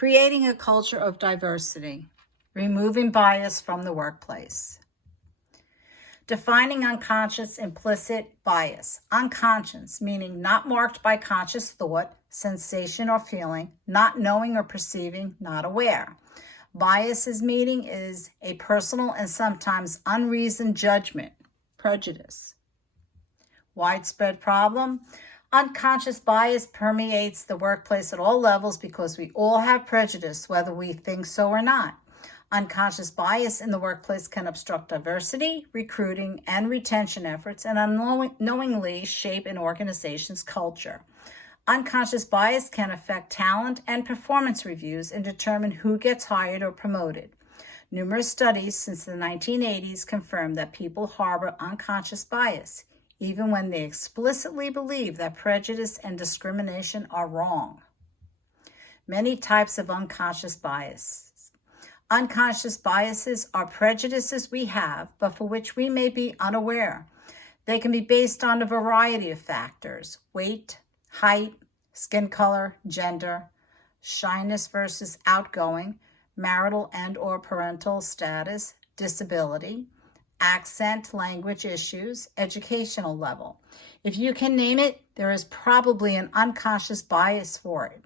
Creating a culture of diversity, removing bias from the workplace. Defining unconscious implicit bias. Unconscious, meaning not marked by conscious thought, sensation, or feeling, not knowing or perceiving, not aware. Bias meaning is a personal and sometimes unreasoned judgment, prejudice. Widespread problem. Unconscious bias permeates the workplace at all levels because we all have prejudice, whether we think so or not. Unconscious bias in the workplace can obstruct diversity, recruiting, and retention efforts, and unknowingly shape an organization's culture. Unconscious bias can affect talent and performance reviews and determine who gets hired or promoted. Numerous studies since the 1980s confirm that people harbor unconscious bias, even when they explicitly believe that prejudice and discrimination are wrong. Many types of unconscious bias. Unconscious biases are prejudices we have, but for which we may be unaware. They can be based on a variety of factors: weight, height, skin color, gender, shyness versus outgoing, marital and/or parental status, disability, accent, language issues, educational level. If you can name it, there is probably an unconscious bias for it.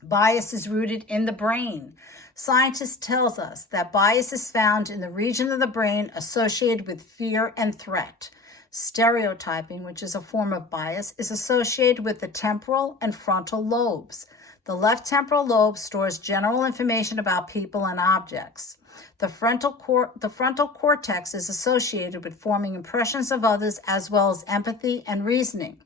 Bias is rooted in the brain. Scientists tell us that bias is found in the region of the brain associated with fear and threat. Stereotyping, which is a form of bias, is associated with the temporal and frontal lobes. The left temporal lobe stores general information about people and objects. The frontal cortex is associated with forming impressions of others as well as empathy and reasoning.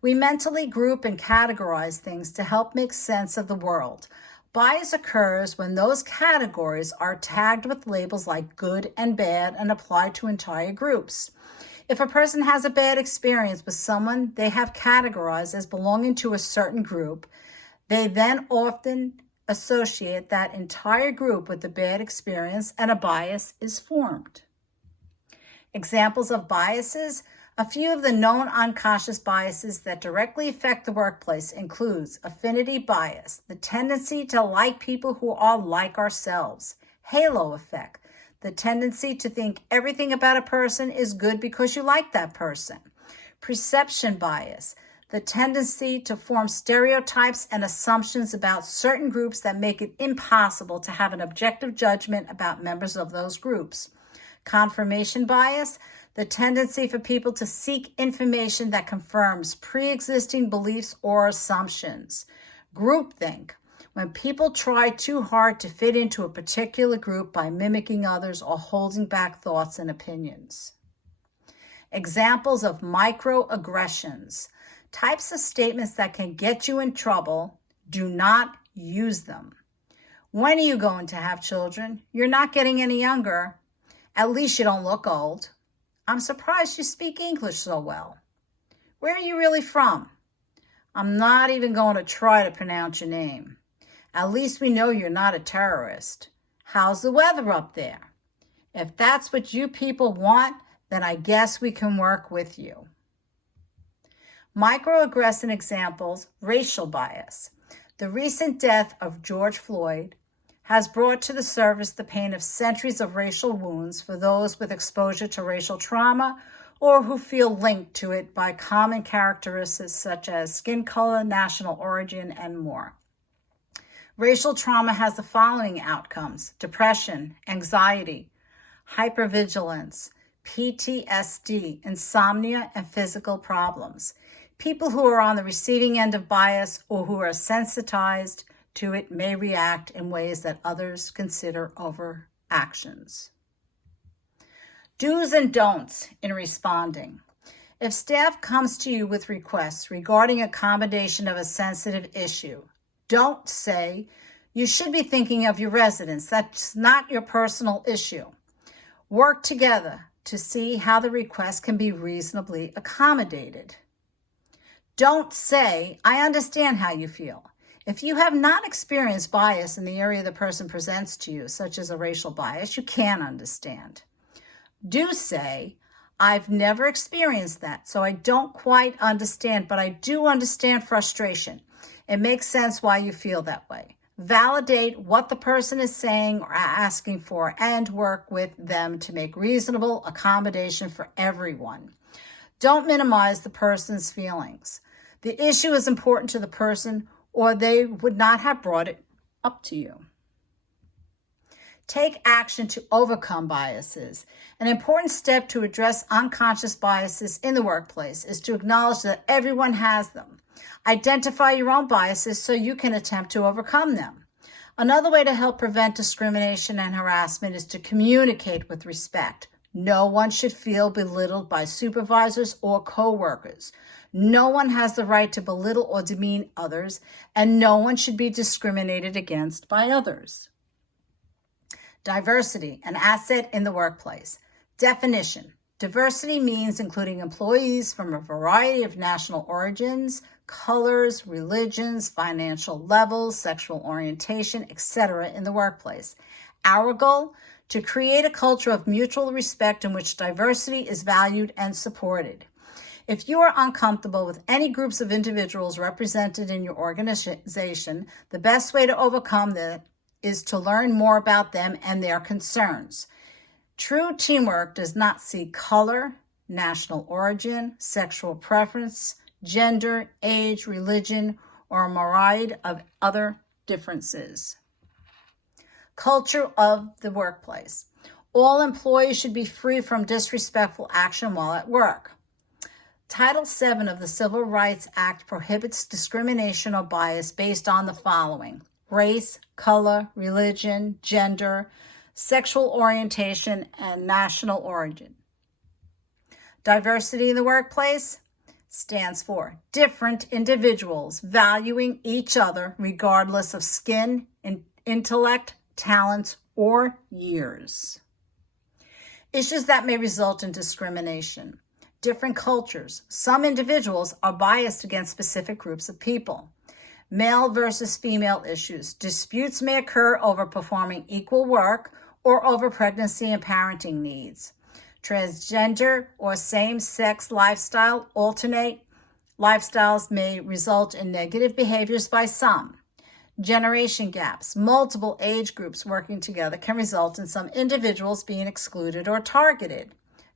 We mentally group and categorize things to help make sense of the world. Bias occurs when those categories are tagged with labels like good and bad and applied to entire groups. If a person has a bad experience with someone they have categorized as belonging to a certain group, they then often associate that entire group with the bad experience and a bias is formed. Examples of biases. A few of the known unconscious biases that directly affect the workplace includes affinity bias, the tendency to like people who are like ourselves; halo effect, the tendency to think everything about a person is good because you like that person; perception bias, the tendency to form stereotypes and assumptions about certain groups that make it impossible to have an objective judgment about members of those groups; confirmation bias, the tendency for people to seek information that confirms pre-existing beliefs or assumptions; groupthink, when people try too hard to fit into a particular group by mimicking others or holding back thoughts and opinions. Examples of microaggressions. Types of statements that can get you in trouble. Do not use them. When are you going to have children? You're not getting any younger. At least you don't look old. I'm surprised you speak English so well. Where are you really from? I'm not even going to try to pronounce your name. At least we know you're not a terrorist. How's the weather up there? If that's what you people want, then I guess we can work with you. Microaggression examples: racial bias. The recent death of George Floyd has brought to the surface the pain of centuries of racial wounds for those with exposure to racial trauma or who feel linked to it by common characteristics such as skin color, national origin, and more. Racial trauma has the following outcomes: depression, anxiety, hypervigilance, PTSD, insomnia, and physical problems. People who are on the receiving end of bias or who are sensitized to it may react in ways that others consider overactions. Do's and don'ts in responding. If staff comes to you with requests regarding accommodation of a sensitive issue, don't say, "You should be thinking of your residents. That's not your personal issue." Work together to see how the request can be reasonably accommodated. Don't say, "I understand how you feel." If you have not experienced bias in the area the person presents to you, such as a racial bias, you can understand. Do say, "I've never experienced that, so I don't quite understand, but I do understand frustration. It makes sense why you feel that way. Validate what the person is saying or asking for and work with them to make reasonable accommodation for everyone. Don't minimize the person's feelings. The issue is important to the person or they would not have brought it up to you. Take action to overcome biases. An important step to address unconscious biases in the workplace is to acknowledge that everyone has them. Identify your own biases so you can attempt to overcome them. Another way to help prevent discrimination and harassment is to communicate with respect. No one should feel belittled by supervisors or co-workers. No one has the right to belittle or demean others, and no one should be discriminated against by others. Diversity, an asset in the workplace. Definition. Diversity means including employees from a variety of national origins, colors, religions, financial levels, sexual orientation, etc. in the workplace. Our goal? To create a culture of mutual respect in which diversity is valued and supported. If you are uncomfortable with any groups of individuals represented in your organization, the best way to overcome that is to learn more about them and their concerns. True teamwork does not see color, national origin, sexual preference, gender, age, religion, or a myriad of other differences. Culture of the workplace. All employees should be free from disrespectful action while at work. Title VII of the Civil Rights Act prohibits discrimination or bias based on the following: race, color, religion, gender, sexual orientation, and national origin. Diversity in the workplace stands for different individuals valuing each other regardless of skin, intellect, talents, or years. Issues that may result in discrimination. Different cultures. Some individuals are biased against specific groups of people. Male versus female issues. Disputes may occur over performing equal work or over pregnancy and parenting needs. Transgender or same-sex lifestyle, alternate lifestyles may result in negative behaviors by some. Generation gaps. Multiple age groups working together can result in some individuals being excluded or targeted.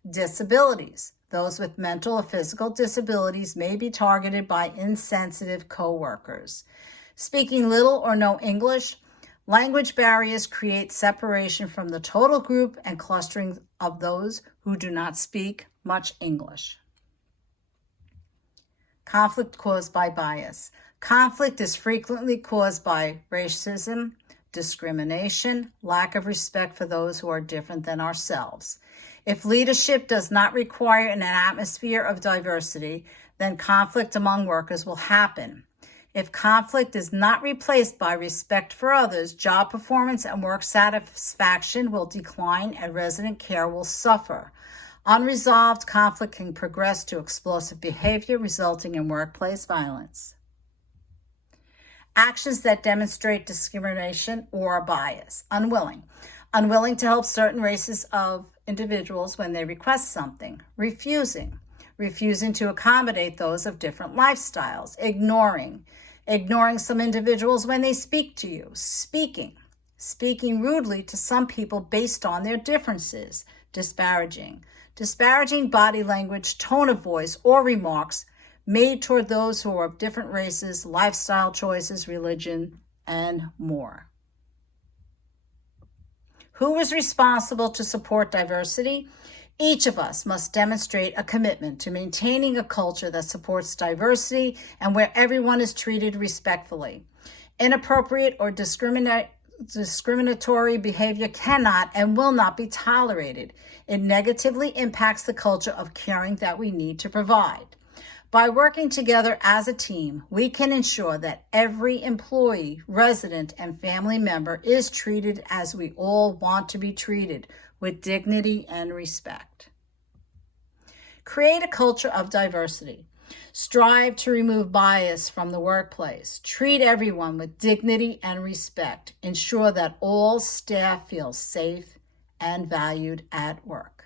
Disabilities. Those with mental or physical disabilities may be targeted by insensitive coworkers. Speaking little or no English. Language barriers create separation from the total group and clustering of those who do not speak much English. Conflict caused by bias. Conflict is frequently caused by racism, discrimination, lack of respect for those who are different than ourselves. If leadership does not require an atmosphere of diversity, then conflict among workers will happen. If conflict is not replaced by respect for others, job performance and work satisfaction will decline and resident care will suffer. Unresolved conflict can progress to explosive behavior, resulting in workplace violence. Actions that demonstrate discrimination or bias. Unwilling. Unwilling to help certain races of individuals when they request something. Refusing. Refusing to accommodate those of different lifestyles. Ignoring. Ignoring some individuals when they speak to you. Speaking. Speaking rudely to some people based on their differences. Disparaging. Disparaging body language, tone of voice, or remarks made toward those who are of different races, lifestyle choices, religion, and more. Who is responsible to support diversity? Each of us must demonstrate a commitment to maintaining a culture that supports diversity and where everyone is treated respectfully. Inappropriate or discriminatory behavior cannot and will not be tolerated. It negatively impacts the culture of caring that we need to provide. By working together as a team, we can ensure that every employee, resident, and family member is treated as we all want to be treated, with dignity and respect. Create a culture of diversity. Strive to remove bias from the workplace. Treat everyone with dignity and respect. Ensure that all staff feel safe and valued at work.